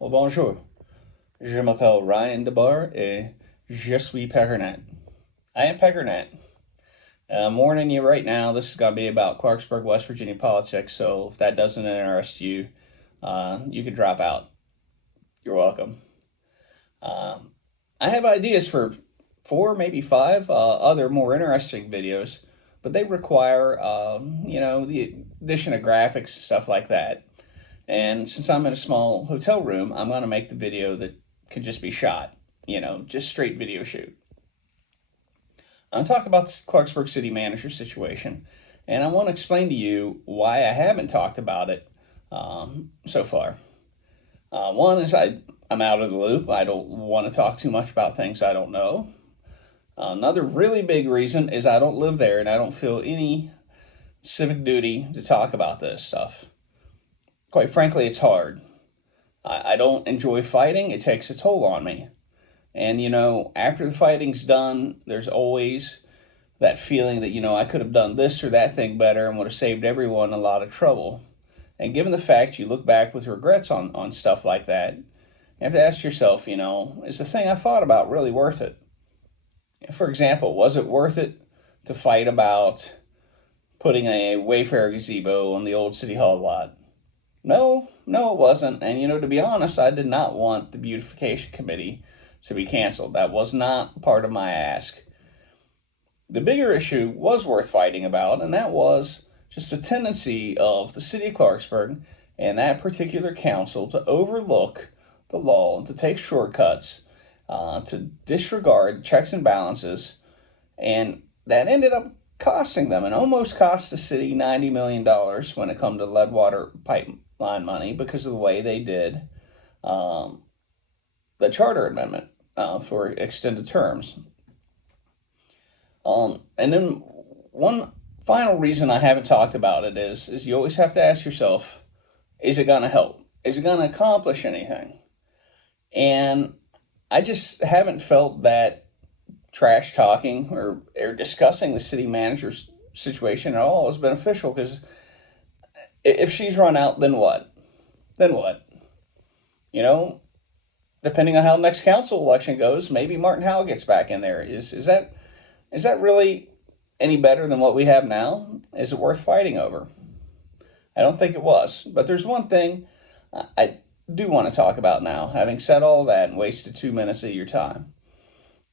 Well, bonjour. Je m'appelle Ryan DeBar et je suis Peckernet. I am Peckernet. I'm warning you right now, this is going to be about Clarksburg, West Virginia politics, so if that doesn't interest you, you can drop out. You're welcome. I have ideas for four, maybe five other more interesting videos, but they require, the addition of graphics, stuff like that. And since I'm in a small hotel room, I'm going to make the video that can just be shot, just straight video shoot. I'll talk about the Clarksburg City Manager situation, and I want to explain to you why I haven't talked about it so far. One is I'm out of the loop. I don't want to talk too much about things I don't know. Another really big reason is I don't live there and I don't feel any civic duty to talk about this stuff. Quite frankly, it's hard. I don't enjoy fighting, it takes a toll on me. And, after the fighting's done, there's always that feeling that, I could have done this or that thing better and would have saved everyone a lot of trouble. And given the fact you look back with regrets on stuff like that, you have to ask yourself, is the thing I fought about really worth it? For example, was it worth it to fight about putting a Wayfair gazebo on the old City Hall lot? No, it wasn't. And, to be honest, I did not want the beautification committee to be canceled. That was not part of my ask. The bigger issue was worth fighting about, and that was just the tendency of the city of Clarksburg and that particular council to overlook the law and to take shortcuts, to disregard checks and balances, and that ended up costing them and almost cost the city $90 million when it come to lead water pipeline money because of the way they did the charter amendment for extended terms. And then one final reason I haven't talked about it is you always have to ask yourself, is it going to help? Is it going to accomplish anything? And I just haven't felt that trash talking or discussing the city manager's situation at all is beneficial, because if she's run out, then what? Then what? Depending on how the next council election goes, maybe Martin Howell gets back in there. Is that really any better than what we have now? Is it worth fighting over? I don't think it was. But there's one thing I do want to talk about now, having said all that and wasted 2 minutes of your time.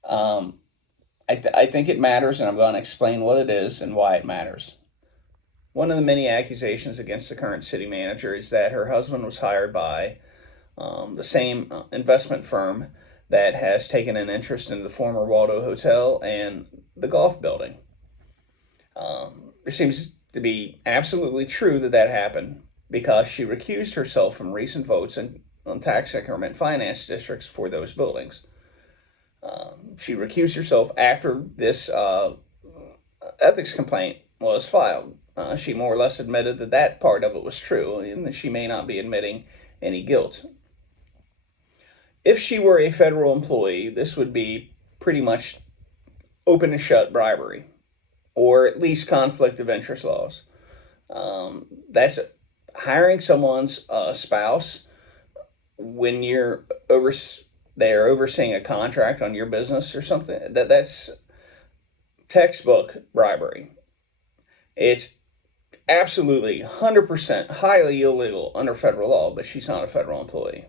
I think it matters, and I'm going to explain what it is and why it matters. One of the many accusations against the current city manager is that her husband was hired by the same investment firm that has taken an interest in the former Waldo Hotel and the golf building. It seems to be absolutely true that happened because she recused herself from recent votes on tax increment finance districts for those buildings. She recused herself after this ethics complaint was filed. She more or less admitted that part of it was true, and that she may not be admitting any guilt. If she were a federal employee, this would be pretty much open and shut bribery, or at least conflict of interest laws. That's hiring someone's spouse when they're overseeing a contract on your business or something. That's textbook bribery. It's absolutely 100% highly illegal under federal law, but she's not a federal employee.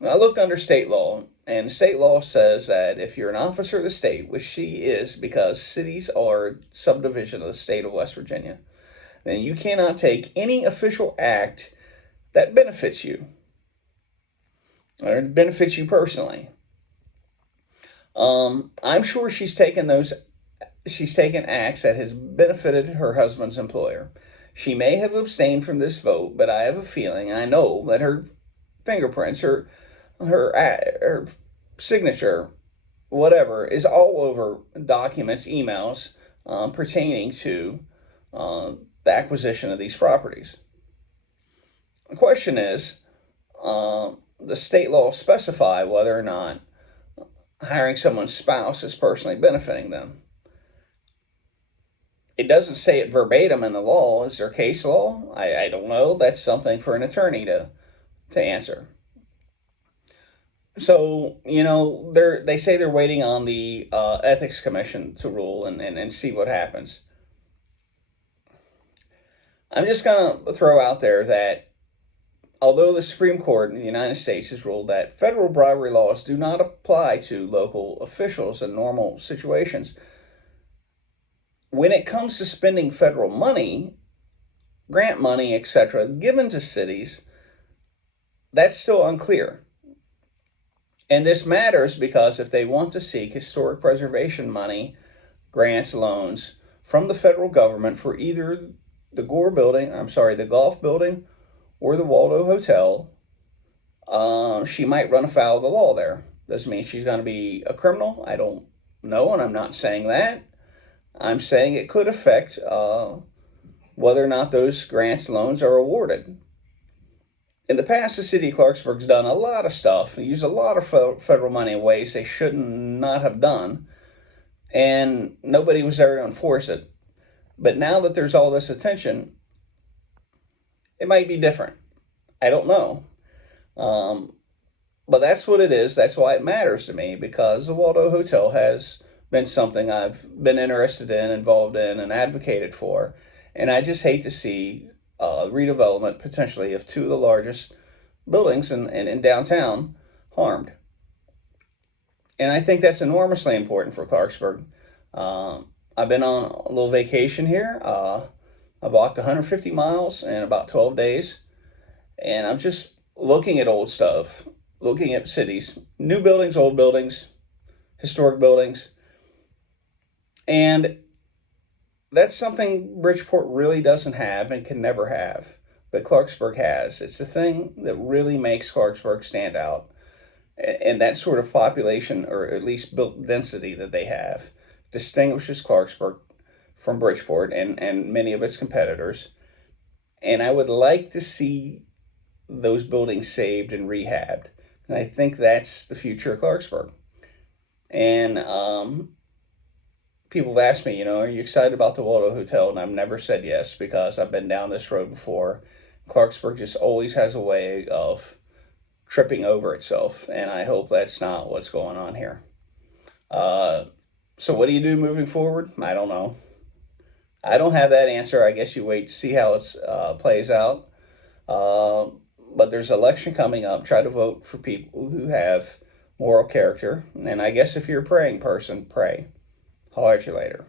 I looked under state law, and state law says that if you're an officer of the state, which she is because cities are a subdivision of the state of West Virginia, then you cannot take any official act that benefits you or benefits you personally. I'm sure she's taken acts that has benefited her husband's employer. She may have abstained from this vote, but I have a feeling, I know that her fingerprints, her signature, whatever, is all over documents, emails pertaining to the acquisition of these properties. The question is, the state laws specify whether or not hiring someone's spouse is personally benefiting them. It doesn't say it verbatim in the law. Is there case law? I don't know. That's something for an attorney to answer. So, they say they're waiting on the ethics commission to rule and see what happens. I'm just going to throw out there that although the Supreme Court in the United States has ruled that federal bribery laws do not apply to local officials in normal situations, when it comes to spending federal money, grant money, etc., given to cities, that's still unclear. And this matters because if they want to seek historic preservation money, grants, loans from the federal government for either the golf building, or the Waldo Hotel, she might run afoul of the law there. Doesn't mean she's going to be a criminal. I don't know, and I'm not saying that. I'm saying it could affect whether or not those grants, loans are awarded. In the past, the city of Clarksburg's done a lot of stuff, used a lot of federal money in ways they should not have done, and nobody was there to enforce it. But now that there's all this attention, it might be different. I don't know. Um, but that's what it is. That's why it matters to me, because the Waldo Hotel has been something I've been interested in, involved in, and advocated for. And I just hate to see redevelopment potentially of two of the largest buildings in downtown harmed. And I think that's enormously important for Clarksburg. I've been on a little vacation here. I walked 150 miles in about 12 days, and I'm just looking at old stuff, looking at cities, new buildings, old buildings, historic buildings, and that's something Bridgeport really doesn't have and can never have, but Clarksburg has. It's the thing that really makes Clarksburg stand out, and that sort of population, or at least built density that they have, distinguishes Clarksburg from Bridgeport and many of its competitors. And I would like to see those buildings saved and rehabbed. And I think that's the future of Clarksburg. And people have asked me, are you excited about the Waldo Hotel? And I've never said yes because I've been down this road before. Clarksburg just always has a way of tripping over itself, and I hope that's not what's going on here. So, what do you do moving forward? I don't know. I don't have that answer. I guess you wait to see how it plays out. Uh, but there's an election coming up. Try to vote for people who have moral character. And I guess if you're a praying person, pray. I'll at you later.